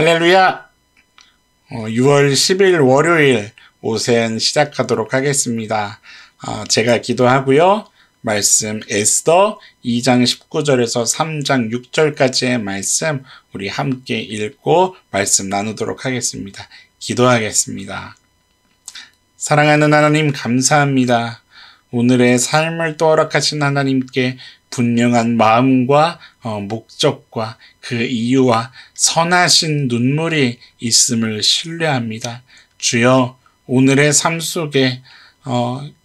할렐루야! 6월 10일 월요일 오센 시작하도록 하겠습니다. 제가 기도하고요. 말씀 에스더 2장 19절에서 3장 6절까지의 말씀 우리 함께 읽고 말씀 나누도록 하겠습니다. 기도하겠습니다. 사랑하는 하나님 감사합니다. 오늘의 삶을 또 허락하신 하나님께 분명한 마음과 목적과 그 이유와 선하신 눈물이 있음을 신뢰합니다. 주여, 오늘의 삶 속에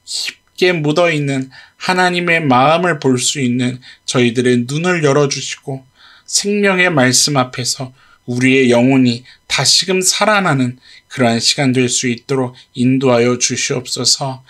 깊게 묻어있는 하나님의 마음을 볼 수 있는 저희들의 눈을 열어주시고 생명의 말씀 앞에서 우리의 영혼이 다시금 살아나는 그러한 시간 될 수 있도록 인도하여 주시옵소서.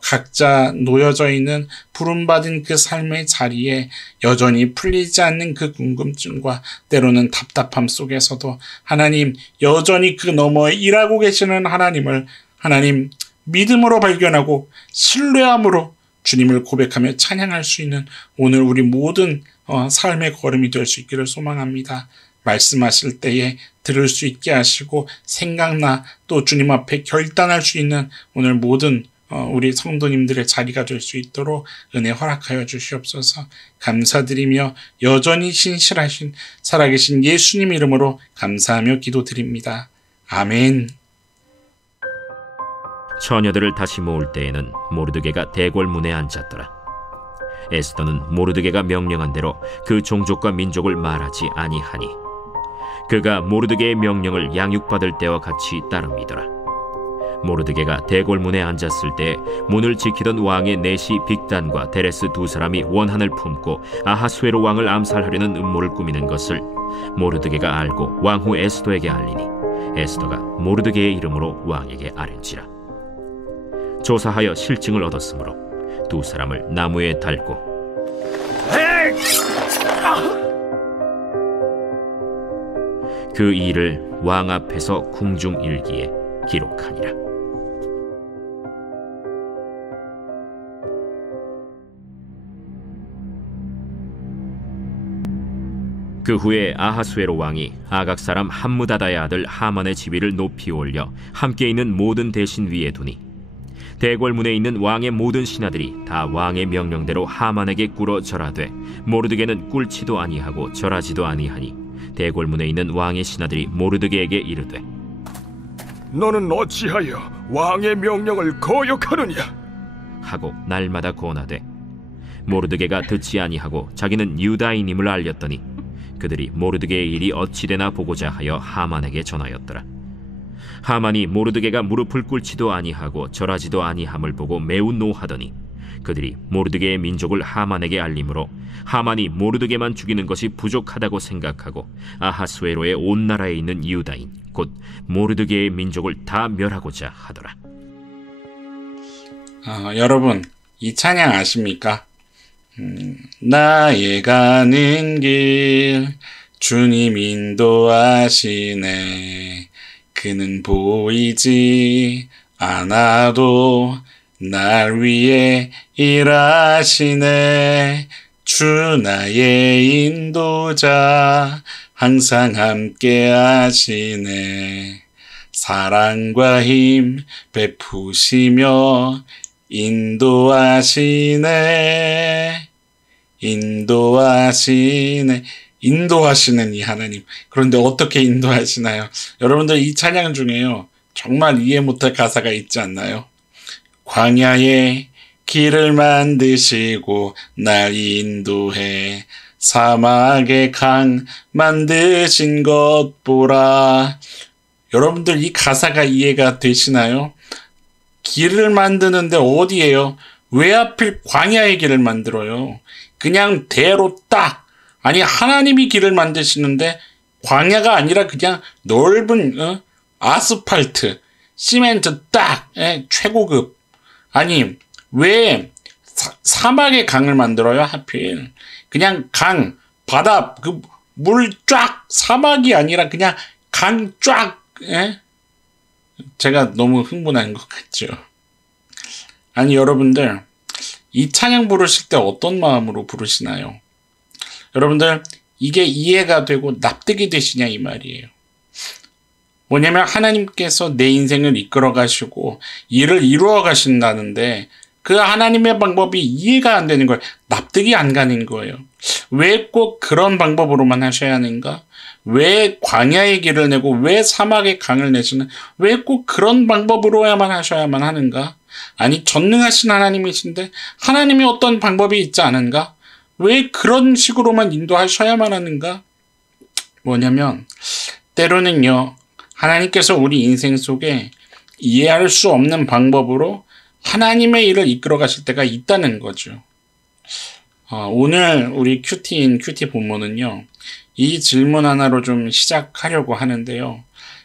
각자 놓여져 있는 부름받은 그 삶의 자리에 여전히 풀리지 않는 그 궁금증과 때로는 답답함 속에서도 하나님 여전히 그 너머에 일하고 계시는 하나님을 하나님 믿음으로 발견하고 신뢰함으로 주님을 고백하며 찬양할 수 있는 오늘 우리 모든 삶의 걸음이 될 수 있기를 소망합니다. 말씀하실 때에 들을 수 있게 하시고 생각나 또 주님 앞에 결단할 수 있는 오늘 모든 우리 성도님들의 자리가 될 수 있도록 은혜 허락하여 주시옵소서. 감사드리며 여전히 신실하신 살아계신 예수님 이름으로 감사하며 기도드립니다. 아멘. 처녀들을 다시 모을 때에는 모르드게가 대궐문에 앉았더라. 에스더는 모르드게가 명령한 대로 그 종족과 민족을 말하지 아니하니 그가 모르드게의 명령을 양육받을 때와 같이 따릅니더라. 모르드게가 대궐문에 앉았을 때 문을 지키던 왕의 내시 빅단과 데레스 두 사람이 원한을 품고 아하수에로 왕을 암살하려는 음모를 꾸미는 것을 모르드게가 알고 왕후 에스더에게 알리니 에스더가 모르드게의 이름으로 왕에게 아뢰니라. 조사하여 실증을 얻었으므로 두 사람을 나무에 달고 그 일을 왕 앞에서 궁중일기에 기록하니라. 그 후에 아하수에로 왕이 아각 사람 함무다다의 아들 하만의 지위를 높이 올려 함께 있는 모든 대신 위에 두니 대궐문에 있는 왕의 모든 신하들이 다 왕의 명령대로 하만에게 꿇어 절하되 모르드게는 꿇지도 아니하고 절하지도 아니하니 대궐문에 있는 왕의 신하들이 모르드게에게 이르되 너는 어찌하여 왕의 명령을 거역하느냐 하고 날마다 권하되 모르드게가 듣지 아니하고 자기는 유다인임을 알렸더니 그들이 모르드게의 일이 어찌되나 보고자 하여 하만에게 전하였더라. 하만이 모르드게가 무릎을 꿇지도 아니하고 절하지도 아니함을 보고 매우 노하더니 그들이 모르드게의 민족을 하만에게 알림으로 하만이 모르드게만 죽이는 것이 부족하다고 생각하고 아하수에로의 온 나라에 있는 유다인 곧 모르드게의 민족을 다 멸하고자 하더라. 여러분 이 찬양 아십니까? 나의 가는 길 주님 인도하시네. 그는 보이지 않아도 날 위해 일하시네. 주 나의 인도자 항상 함께 하시네. 사랑과 힘 베푸시며 인도하시네. 인도하시는 이 하나님. 그런데 어떻게 인도하시나요? 여러분들 이 찬양 중에요 정말 이해 못할 가사가 있지 않나요? 광야에 길을 만드시고 날 인도해 사막에 강 만드신 것 보라. 여러분들 이 가사가 이해가 되시나요? 길을 만드는데 어디예요? 왜 하필 광야의 길을 만들어요? 그냥 대로 딱 아니 하나님이 길을 만드시는데 광야가 아니라 그냥 넓은 아스팔트 시멘트 딱 최고급. 아니 왜 사막의 강을 만들어요 하필? 그냥 강 바다 그 물 쫙 사막이 아니라 그냥 강 쫙. 제가 너무 흥분한 것 같죠? 아니 여러분들 이 찬양 부르실 때 어떤 마음으로 부르시나요? 여러분들 이게 이해가 되고 납득이 되시냐 이 말이에요. 뭐냐면 하나님께서 내 인생을 이끌어 가시고 일을 이루어 가신다는데 그 하나님의 방법이 이해가 안 되는 거예요. 납득이 안 가는 거예요. 왜 꼭 그런 방법으로만 하셔야 하는가? 왜 광야의 길을 내고 왜 사막의 강을 내시는 왜 꼭 그런 방법으로야만 하셔야만 하는가? 아니 전능하신 하나님이신데 하나님이 어떤 방법이 있지 않은가? 왜 그런 식으로만 인도하셔야만 하는가? 뭐냐면 때로는요. 하나님께서 우리 인생 속에 이해할 수 없는 방법으로 하나님의 일을 이끌어 가실 때가 있다는 거죠. 오늘 우리 큐티 본문은요. 이 질문 하나로 좀 시작하려고 하는데요.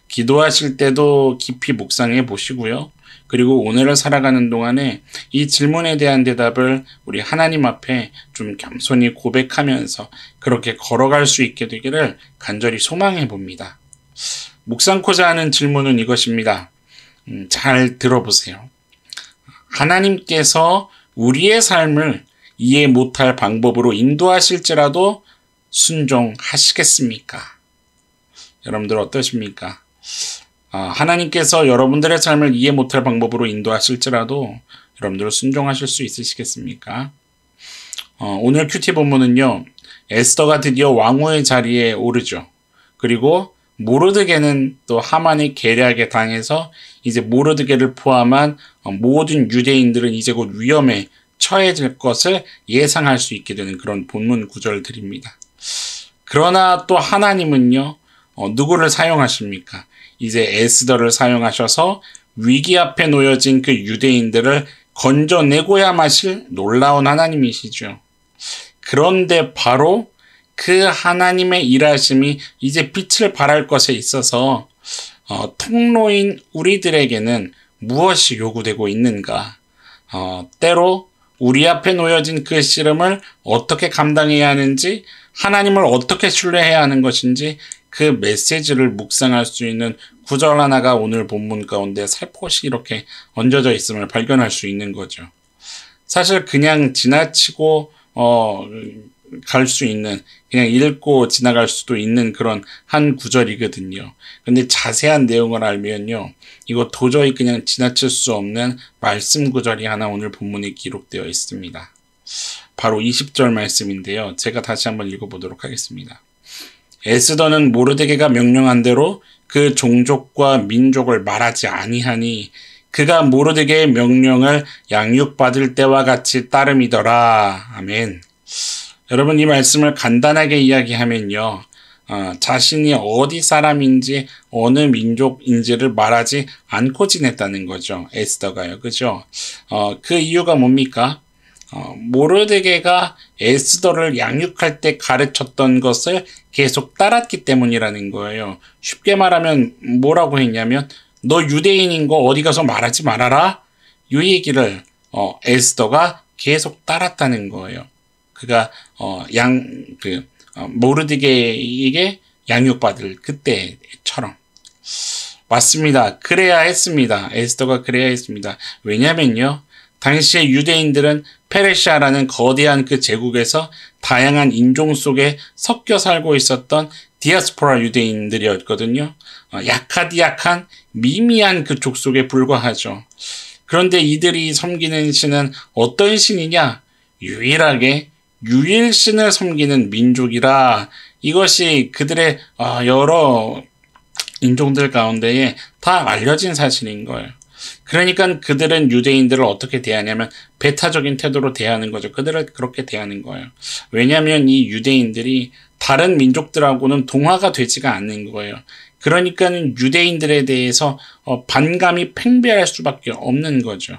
기도하실 때도 깊이 묵상해 보시고요. 그리고 오늘을 살아가는 동안에 이 질문에 대한 대답을 우리 하나님 앞에 좀 겸손히 고백하면서 그렇게 걸어갈 수 있게 되기를 간절히 소망해 봅니다. 묵상코자 하는 질문은 이것입니다. 잘 들어보세요. 하나님께서 우리의 삶을 이해 못할 방법으로 인도하실지라도 순종하시겠습니까? 여러분들 어떠십니까? 하나님께서 여러분들의 삶을 이해 못할 방법으로 인도하실지라도 여러분들 순종하실 수 있으시겠습니까? 오늘 큐티 본문은요. 에스더가 드디어 왕후의 자리에 오르죠. 그리고 모르드게는 또 하만의 계략에 당해서 이제 모르드게를 포함한 모든 유대인들은 이제 곧 위험에 처해질 것을 예상할 수 있게 되는 그런 본문 구절들입니다. 그러나 또 하나님은요. 누구를 사용하십니까? 이제 에스더를 사용하셔서 위기 앞에 놓여진 그 유대인들을 건져내고야 마실 놀라운 하나님이시죠. 그런데 바로 그 하나님의 일하심이 이제 빛을 발할 것에 있어서 통로인 우리들에게는 무엇이 요구되고 있는가? 때로 우리 앞에 놓여진 그 씨름을 어떻게 감당해야 하는지, 하나님을 어떻게 신뢰해야 하는 것인지 그 메시지를 묵상할 수 있는 구절 하나가 오늘 본문 가운데 살포시 이렇게 얹어져 있음을 발견할 수 있는 거죠. 사실 그냥 지나치고 갈 수 있는, 그냥 읽고 지나갈 수도 있는 그런 한 구절이거든요. 근데 자세한 내용을 알면요. 이거 도저히 그냥 지나칠 수 없는 말씀 구절이 하나 오늘 본문에 기록되어 있습니다. 바로 20절 말씀인데요. 제가 다시 한번 읽어보도록 하겠습니다. 에스더는 모르드게가 명령한 대로 그 종족과 민족을 말하지 아니하니 그가 모르드게의 명령을 양육받을 때와 같이 따름이더라. 아멘. 여러분 이 말씀을 간단하게 이야기하면요. 자신이 어디 사람인지 어느 민족인지를 말하지 않고 지냈다는 거죠. 에스더가요. 그죠? 그 이유가 뭡니까? 모르드게가 에스더를 양육할 때 가르쳤던 것을 계속 따랐기 때문이라는 거예요. 쉽게 말하면 뭐라고 했냐면 너 유대인인 거 어디 가서 말하지 말아라. 이 얘기를 에스더가 계속 따랐다는 거예요. 그가 모르드게에게 양육받을 그때처럼. 맞습니다. 그래야 했습니다. 에스더가 그래야 했습니다. 왜냐면요. 당시의 유대인들은 페르시아라는 거대한 그 제국에서 다양한 인종 속에 섞여 살고 있었던 디아스포라 유대인들이었거든요. 약한 미미한 그 족속에 불과하죠. 그런데 이들이 섬기는 신은 어떤 신이냐? 유일하게 유일신을 섬기는 민족이라 이것이 그들의 여러 인종들 가운데에 다 알려진 사실인 거예요. 그러니까 그들은 유대인들을 어떻게 대하냐면 배타적인 태도로 대하는 거죠. 그들을 그렇게 대하는 거예요. 왜냐하면 이 유대인들이 다른 민족들하고는 동화가 되지가 않는 거예요. 그러니까는 유대인들에 대해서 반감이 팽배할 수밖에 없는 거죠.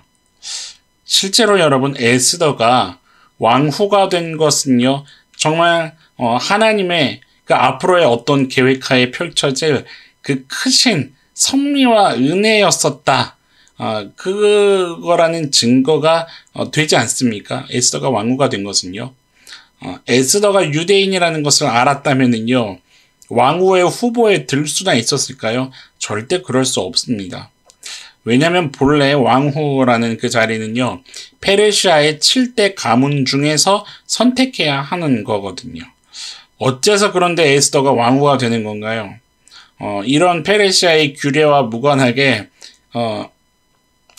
실제로 여러분 에스더가 왕후가 된 것은요. 정말 하나님의 그 앞으로의 어떤 계획하에 펼쳐질 그 크신 섭리와 은혜였었다. 그거라는 증거가 되지 않습니까? 에스더가 왕후가 된 것은요. 에스더가 유대인이라는 것을 알았다면은요. 왕후의 후보에 들 수나 있었을까요? 절대 그럴 수 없습니다. 왜냐하면 본래 왕후라는 그 자리는요. 페르시아의 7대 가문 중에서 선택해야 하는 거거든요. 어째서 그런데 에스더가 왕후가 되는 건가요? 이런 페르시아의 규례와 무관하게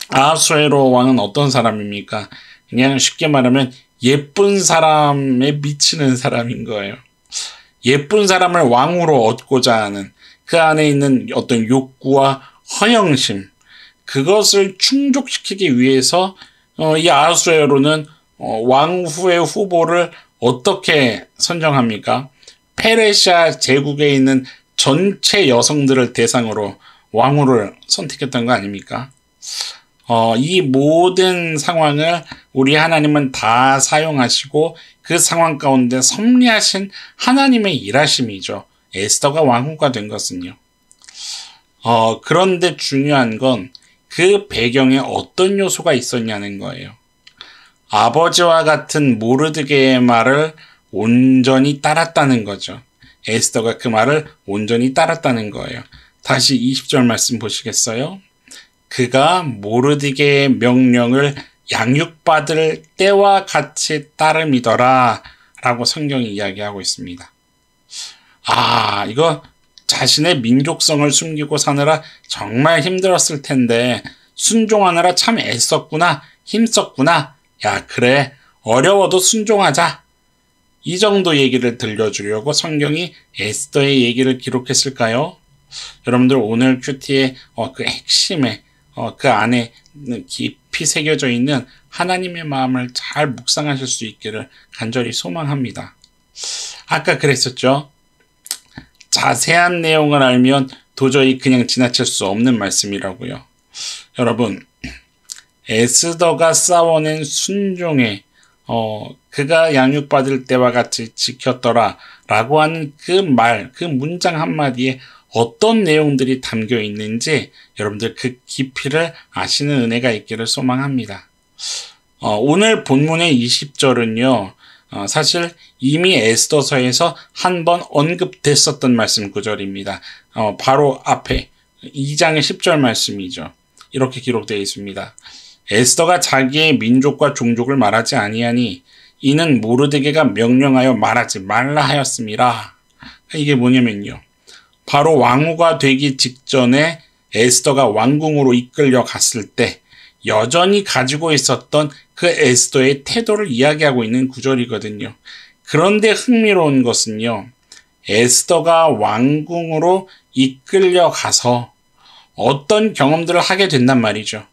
아하수에로 왕은 어떤 사람입니까? 그냥 쉽게 말하면 예쁜 사람에 미치는 사람인 거예요. 예쁜 사람을 왕으로 얻고자 하는 그 안에 있는 어떤 욕구와 허영심, 그것을 충족시키기 위해서 이 아하수에로는 왕 후의 후보를 어떻게 선정합니까? 페르시아 제국에 있는 전체 여성들을 대상으로 왕후를 선택했던 거 아닙니까? 이 모든 상황을 우리 하나님은 다 사용하시고 그 상황 가운데 섭리하신 하나님의 일하심이죠. 에스더가 왕후가 된 것은요. 그런데 중요한 건 그 배경에 어떤 요소가 있었냐는 거예요. 아버지와 같은 모르드게의 말을 온전히 따랐다는 거죠. 에스더가 그 말을 온전히 따랐다는 거예요. 다시 20절 말씀 보시겠어요? 그가 모르드게의 명령을 양육받을 때와 같이 따름이더라 라고 성경이 이야기하고 있습니다. 이거 자신의 민족성을 숨기고 사느라 정말 힘들었을 텐데 순종하느라 참 애썼구나, 힘썼구나. 야, 그래, 어려워도 순종하자. 이 정도 얘기를 들려주려고 성경이 에스더의 얘기를 기록했을까요? 여러분들 오늘 큐티의 그 핵심에 그 안에 깊이 새겨져 있는 하나님의 마음을 잘 묵상하실 수 있기를 간절히 소망합니다. 아까 그랬었죠. 자세한 내용을 알면 도저히 그냥 지나칠 수 없는 말씀이라고요. 여러분, 에스더가 쌓아낸 순종에 그가 양육받을 때와 같이 지켰더라 라고 하는 그 말, 그 문장 한마디에 어떤 내용들이 담겨 있는지 여러분들 그 깊이를 아시는 은혜가 있기를 소망합니다. 오늘 본문의 20절은요. 사실 이미 에스더서에서 한 번 언급됐었던 말씀 구절입니다. 바로 앞에 2장의 10절 말씀이죠. 이렇게 기록되어 있습니다. 에스더가 자기의 민족과 종족을 말하지 아니하니 이는 모르드게가 명령하여 말하지 말라 하였음이라. 이게 뭐냐면요. 바로 왕후가 되기 직전에 에스더가 왕궁으로 이끌려 갔을 때 여전히 가지고 있었던 그 에스더의 태도를 이야기하고 있는 구절이거든요. 그런데 흥미로운 것은요. 에스더가 왕궁으로 이끌려 가서 어떤 경험들을 하게 된단 말이죠.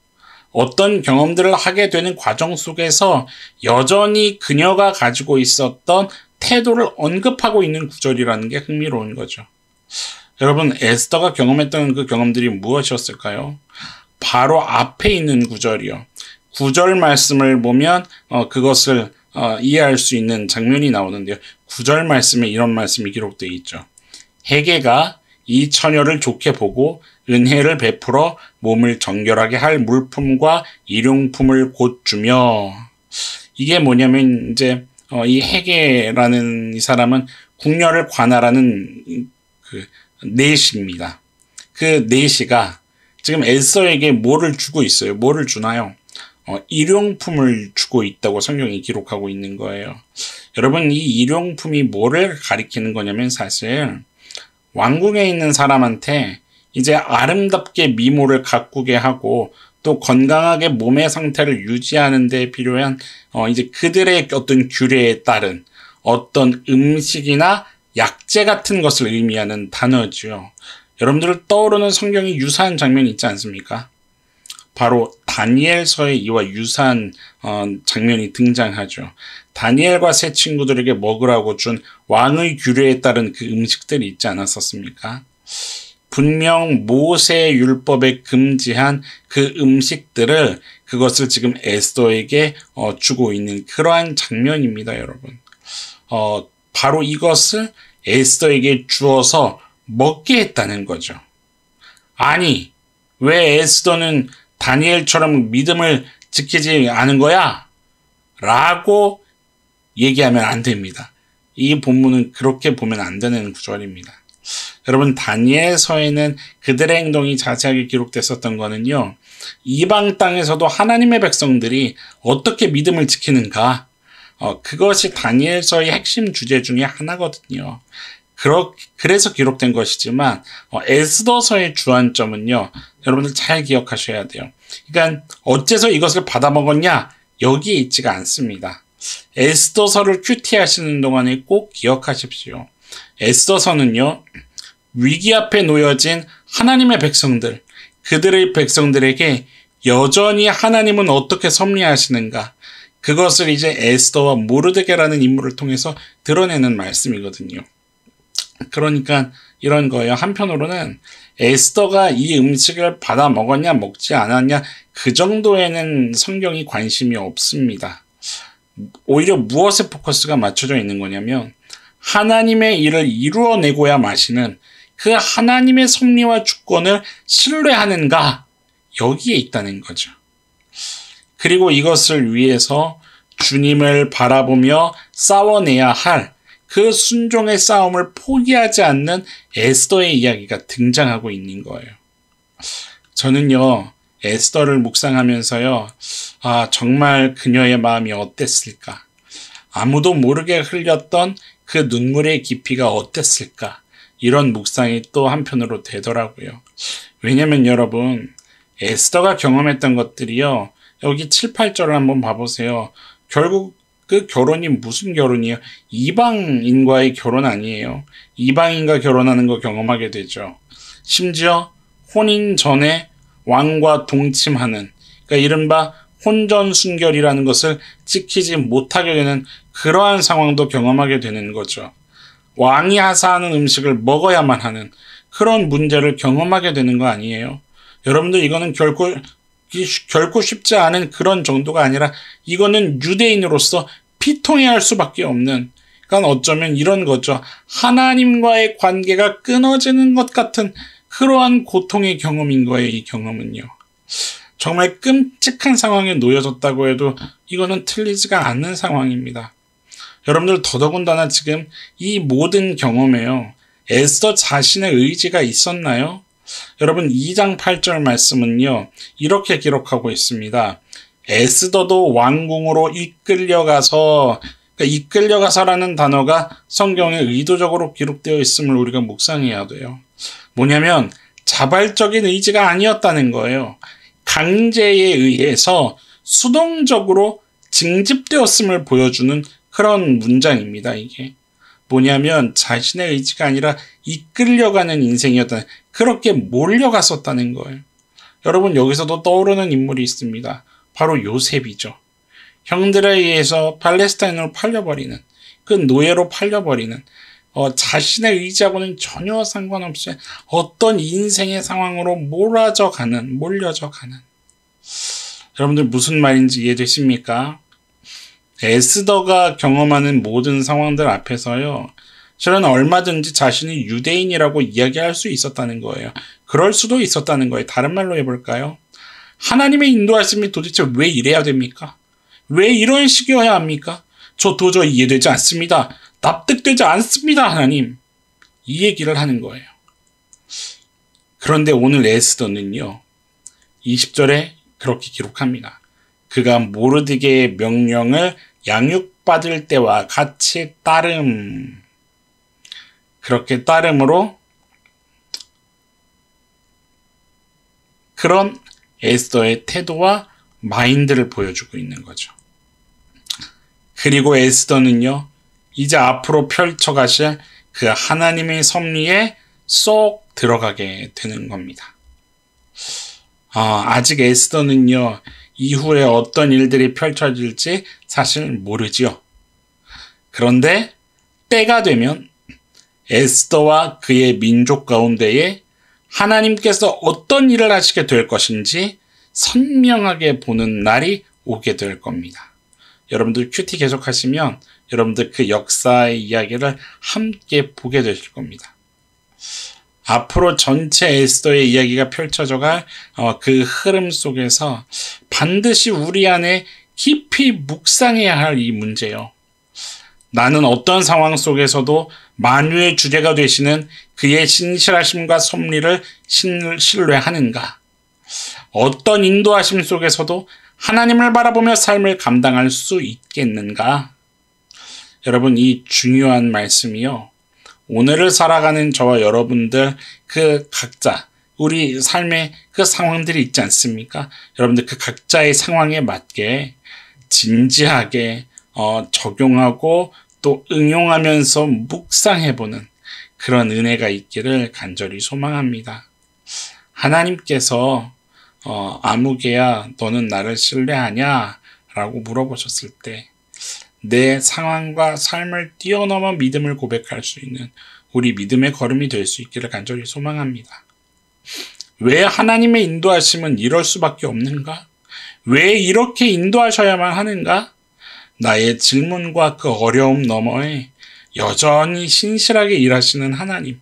어떤 경험들을 하게 되는 과정 속에서 여전히 그녀가 가지고 있었던 태도를 언급하고 있는 구절이라는 게 흥미로운 거죠. 여러분, 에스더가 경험했던 그 경험들이 무엇이었을까요? 바로 앞에 있는 구절이요. 9절 말씀을 보면 그것을 이해할 수 있는 장면이 나오는데요. 9절 말씀에 이런 말씀이 기록되어 있죠. 헤게가 이 처녀를 좋게 보고 은혜를 베풀어 몸을 정결하게 할 물품과 일용품을 곧 주며. 이게 뭐냐면 이제 이 헤게라는 이 사람은 궁녀를 관할하는 그 내시입니다. 그 내시가 지금 에스더에게 뭐를 주고 있어요? 뭐를 주나요? 일용품을 주고 있다고 성경이 기록하고 있는 거예요. 여러분, 이 일용품이 뭐를 가리키는 거냐면 사실 왕궁에 있는 사람한테 이제 아름답게 미모를 가꾸게 하고 또 건강하게 몸의 상태를 유지하는 데 필요한 이제 그들의 어떤 규례에 따른 어떤 음식이나 약재 같은 것을 의미하는 단어죠. 여러분들 떠오르는 성경이 유사한 장면이 있지 않습니까? 바로 다니엘서에 이와 유사한 장면이 등장하죠. 다니엘과 세 친구들에게 먹으라고 준 왕의 규례에 따른 그 음식들이 있지 않았었습니까? 분명 모세의 율법에 금지한 그 음식들을 그것을 지금 에스더에게 주고 있는 그러한 장면입니다, 여러분. 바로 이것을 에스더에게 주어서 먹게 했다는 거죠. 아니, 왜 에스더는 다니엘처럼 믿음을 지키지 않은 거야? 라고 얘기하면 안 됩니다. 이 본문은 그렇게 보면 안 되는 구절입니다. 여러분, 다니엘서에는 그들의 행동이 자세하게 기록됐었던 거는요. 이방 땅에서도 하나님의 백성들이 어떻게 믿음을 지키는가? 그것이 다니엘서의 핵심 주제 중에 하나거든요. 그래서 기록된 것이지만 에스더서의 주안점은요. 여러분들 잘 기억하셔야 돼요. 그러니까 어째서 이것을 받아먹었냐? 여기에 있지가 않습니다. 에스더서를 큐티하시는 동안에 꼭 기억하십시오. 에스더서는요. 위기 앞에 놓여진 하나님의 백성들, 그들의 백성들에게 여전히 하나님은 어떻게 섭리하시는가, 그것을 이제 에스더와 모르드게라는 인물을 통해서 드러내는 말씀이거든요. 그러니까 이런 거예요. 한편으로는 에스더가 이 음식을 받아 먹었냐 먹지 않았냐 그 정도에는 성경이 관심이 없습니다. 오히려 무엇에 포커스가 맞춰져 있는 거냐면 하나님의 일을 이루어내고야 마시는 그 하나님의 섭리와 주권을 신뢰하는가, 여기에 있다는 거죠. 그리고 이것을 위해서 주님을 바라보며 싸워내야 할 그 순종의 싸움을 포기하지 않는 에스더의 이야기가 등장하고 있는 거예요. 저는요, 에스더를 묵상하면서요, 정말 그녀의 마음이 어땠을까? 아무도 모르게 흘렸던 그 눈물의 깊이가 어땠을까? 이런 묵상이 또 한편으로 되더라고요. 왜냐면 여러분, 에스더가 경험했던 것들이요, 여기 7, 8절을 한번 봐보세요. 결국 그 결혼이 무슨 결혼이에요? 이방인과의 결혼 아니에요. 이방인과 결혼하는 거 경험하게 되죠. 심지어 혼인 전에 왕과 동침하는, 그러니까 이른바 혼전순결이라는 것을 지키지 못하게 되는 그러한 상황도 경험하게 되는 거죠. 왕이 하사하는 음식을 먹어야만 하는 그런 문제를 경험하게 되는 거 아니에요. 여러분들, 이거는 결코 쉽지 않은 그런 정도가 아니라 이거는 유대인으로서 피통해야 할 수밖에 없는, 그러니까 어쩌면 이런 거죠. 하나님과의 관계가 끊어지는 것 같은 그러한 고통의 경험인 거예요. 이 경험은요. 정말 끔찍한 상황에 놓여졌다고 해도 이거는 틀리지가 않는 상황입니다. 여러분들, 더더군다나 지금 이 모든 경험에요, 에스더 자신의 의지가 있었나요? 여러분, 2장 8절 말씀은요, 이렇게 기록하고 있습니다. 에스더도 왕궁으로 이끌려가서, 그러니까 이끌려가서라는 단어가 성경에 의도적으로 기록되어 있음을 우리가 묵상해야 돼요. 뭐냐면 자발적인 의지가 아니었다는 거예요. 강제에 의해서 수동적으로 징집되었음을 보여주는 그런 문장입니다. 이게 뭐냐면 자신의 의지가 아니라 이끌려가는 인생이었다는, 그렇게 몰려갔었다는 거예요. 여러분, 여기서도 떠오르는 인물이 있습니다. 바로 요셉이죠. 형들에 의해서 팔레스타인으로 팔려버리는, 그 노예로 팔려버리는, 자신의 의지하고는 전혀 상관없이 어떤 인생의 상황으로 몰려져 가는. 여러분들, 무슨 말인지 이해되십니까? 에스더가 경험하는 모든 상황들 앞에서요, 저는 얼마든지 자신이 유대인이라고 이야기할 수 있었다는 거예요. 그럴 수도 있었다는 거예요. 다른 말로 해볼까요? 하나님의 인도하심이 도대체 왜 이래야 됩니까? 왜 이런 식이어야 합니까? 저 도저히 이해되지 않습니다. 납득되지 않습니다, 하나님. 이 얘기를 하는 거예요. 그런데 오늘 에스더는요, 20절에 그렇게 기록합니다. 그가 모르드게의 명령을 양육받을 때와 같이 따름. 그렇게 따름으로 그런 에스더의 태도와 마인드를 보여주고 있는 거죠. 그리고 에스더는요, 이제 앞으로 펼쳐가실 그 하나님의 섭리에 쏙 들어가게 되는 겁니다. 아직 에스더는요, 이후에 어떤 일들이 펼쳐질지 사실 모르지요. 그런데 때가 되면 에스더와 그의 민족 가운데에 하나님께서 어떤 일을 하시게 될 것인지 선명하게 보는 날이 오게 될 겁니다. 여러분들 큐티 계속하시면 여러분들 그 역사의 이야기를 함께 보게 되실 겁니다. 앞으로 전체 에스더의 이야기가 펼쳐져갈 그 흐름 속에서 반드시 우리 안에 깊이 묵상해야 할 이 문제요. 나는 어떤 상황 속에서도 만유의 주제가 되시는 그의 신실하심과 섭리를 신뢰하는가? 어떤 인도하심 속에서도 하나님을 바라보며 삶을 감당할 수 있겠는가? 여러분, 이 중요한 말씀이요, 오늘을 살아가는 저와 여러분들 그 각자 우리 삶의 그 상황들이 있지 않습니까? 여러분들 그 각자의 상황에 맞게 진지하게 적용하고 또 응용하면서 묵상해보는 그런 은혜가 있기를 간절히 소망합니다. 하나님께서 아무개야 너는 나를 신뢰하냐? 라고 물어보셨을 때 내 상황과 삶을 뛰어넘어 믿음을 고백할 수 있는 우리 믿음의 걸음이 될 수 있기를 간절히 소망합니다. 왜 하나님의 인도하심은 이럴 수밖에 없는가? 왜 이렇게 인도하셔야만 하는가? 나의 질문과 그 어려움 너머에 여전히 신실하게 일하시는 하나님,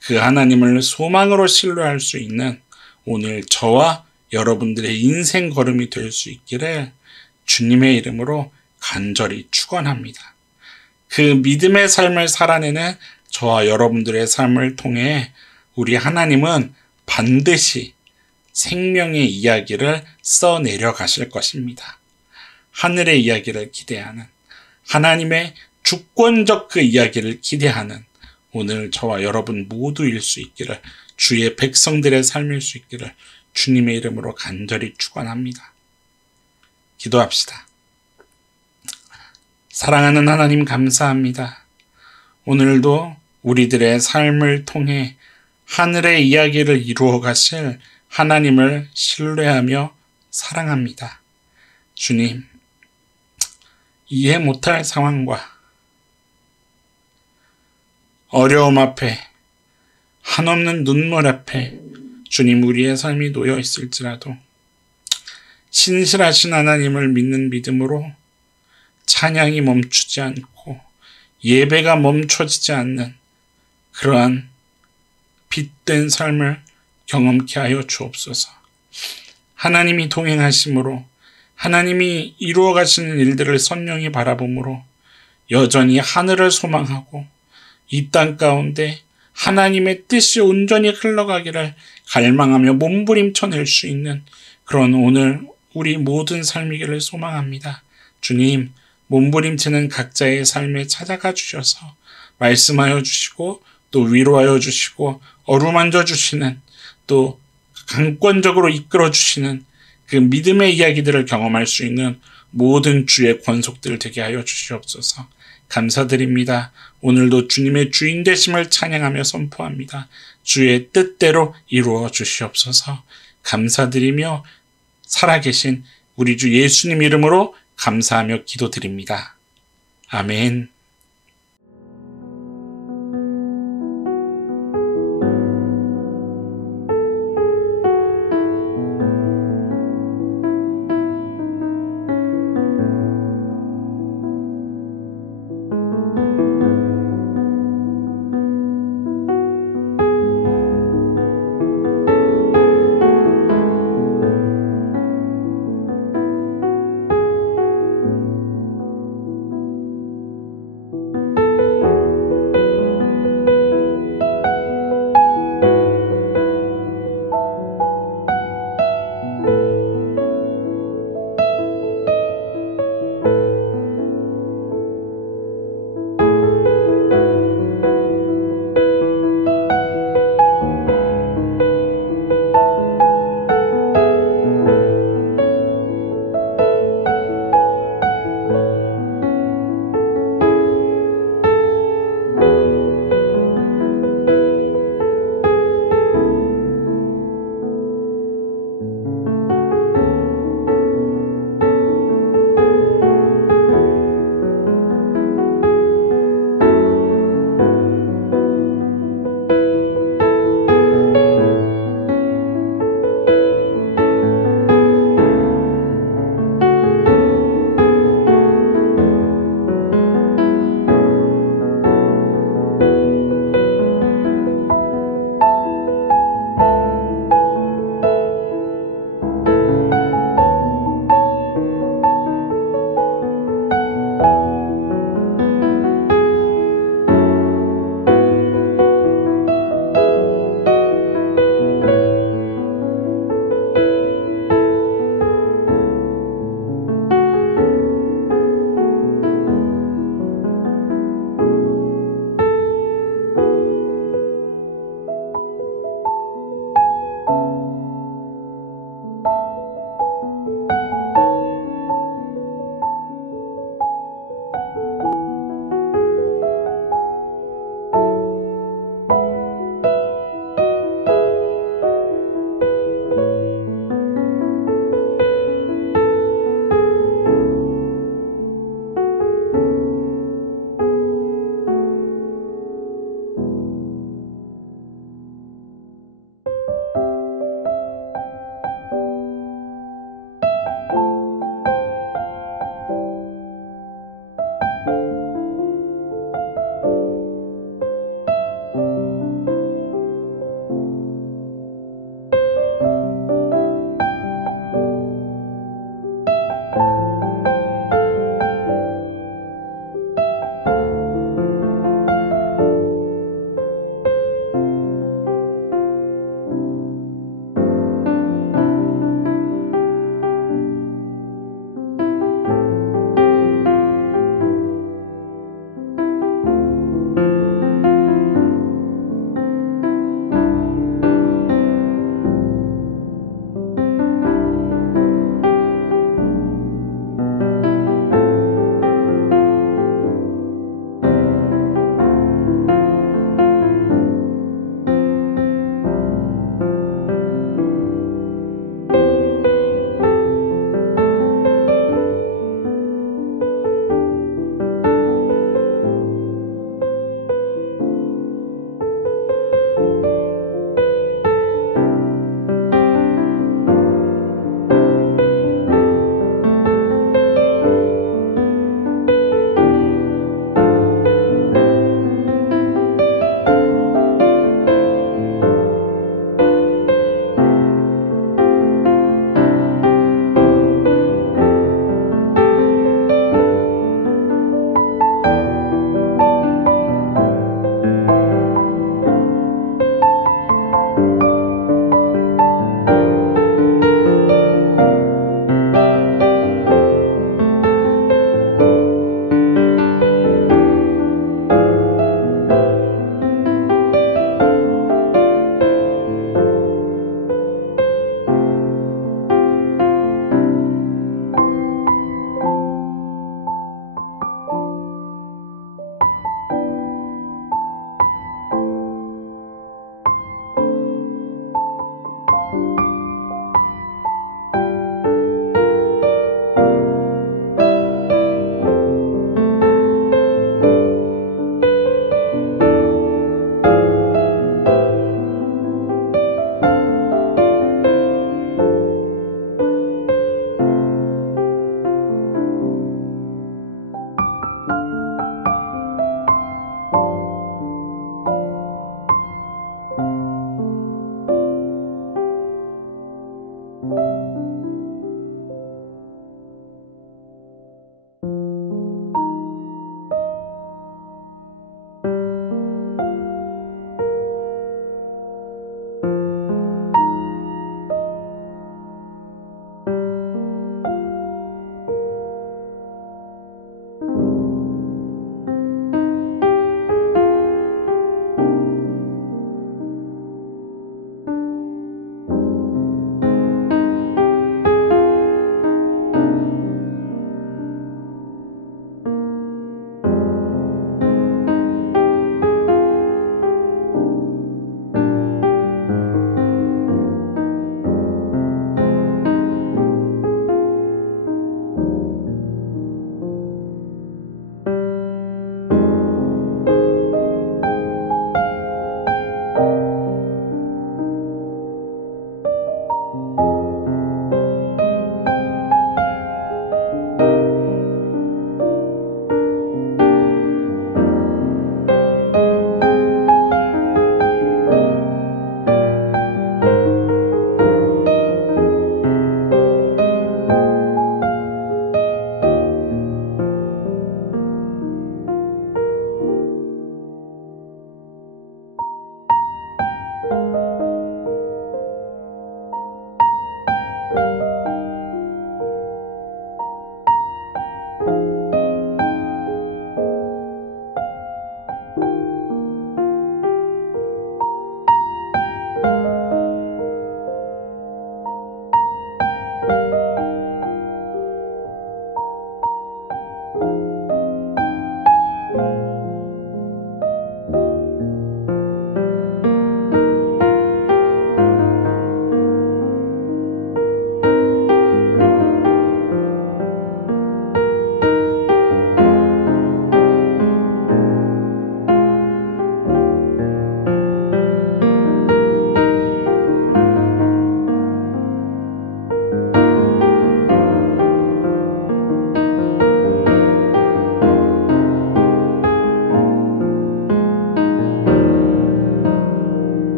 그 하나님을 소망으로 신뢰할 수 있는 오늘 저와 여러분들의 인생 걸음이 될 수 있기를 주님의 이름으로 간절히 축원합니다. 그 믿음의 삶을 살아내는 저와 여러분들의 삶을 통해 우리 하나님은 반드시 생명의 이야기를 써내려 가실 것입니다. 하늘의 이야기를 기대하는, 하나님의 주권적 그 이야기를 기대하는 오늘 저와 여러분 모두일 수 있기를, 주의 백성들의 삶일 수 있기를 주님의 이름으로 간절히 축원합니다. 기도합시다. 사랑하는 하나님 감사합니다. 오늘도 우리들의 삶을 통해 하늘의 이야기를 이루어 가실 하나님을 신뢰하며 사랑합니다. 주님, 이해 못할 상황과 어려움 앞에, 한없는 눈물 앞에 주님 우리의 삶이 놓여 있을지라도 신실하신 하나님을 믿는 믿음으로 찬양이 멈추지 않고 예배가 멈춰지지 않는 그러한 빛된 삶을 경험케 하여 주옵소서. 하나님이 동행하심으로, 하나님이 이루어 가시는 일들을 선명히 바라봄으로 여전히 하늘을 소망하고 이 땅 가운데 하나님의 뜻이 온전히 흘러가기를 갈망하며 몸부림쳐낼 수 있는 그런 오늘 우리 모든 삶이기를 소망합니다. 주님, 몸부림치는 각자의 삶에 찾아가 주셔서 말씀하여 주시고 또 위로하여 주시고 어루만져 주시는, 또 강권적으로 이끌어 주시는 그 믿음의 이야기들을 경험할 수 있는 모든 주의 권속들 되게 하여 주시옵소서. 감사드립니다. 오늘도 주님의 주인 되심을 찬양하며 선포합니다. 주의 뜻대로 이루어 주시옵소서. 감사드리며 살아계신 우리 주 예수님 이름으로 감사하며 기도드립니다. 아멘.